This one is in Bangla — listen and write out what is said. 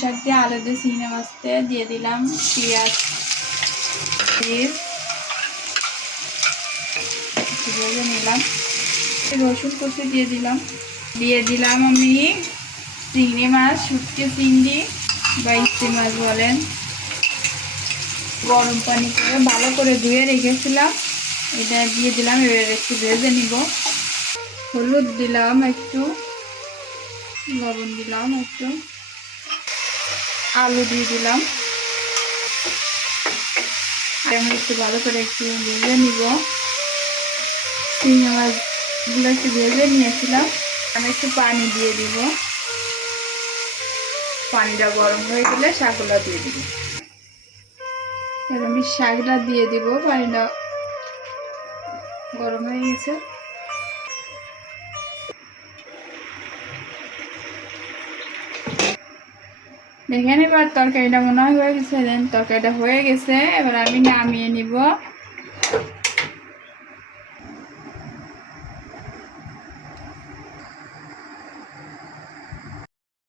শাক দিয়ে আলু দিয়ে চিংড়ি মাছতে দিয়ে দিলাম পেঁয়াজ ভেজে নিলাম, রসুন কুচি দিয়ে দিলাম আমি চিংড়ি মাছ, শুটকি চিংড়ি বা ইলিশ মাছ বলেন, গরম পানি করে ভালো করে ধুয়ে রেখেছিলাম, এটা দিয়ে দিলাম। এবার একটু ভেজে নিব। হলুদ দিলাম একটু, লবণ দিলাম একটু, আলু দিয়ে দিলাম। আমি একটু ভালো করে একটু ভেজে নিব। চিংড়ি মাছগুলো একটু ভেজে নিয়েছিলাম। আমি একটু পানি দিয়ে দিব। পানিটা গরম হয়ে গেলে শাকগুলো দিয়ে দিব। এবার আমি শাকটা দিয়ে দিব। পানিটা গরম হয়ে গেছে। দেখেন এবার তরকারিটা মনে হয় হয়ে গেছে। তরকারিটা হয়ে গেছে, এবার আমি নামিয়ে নিব।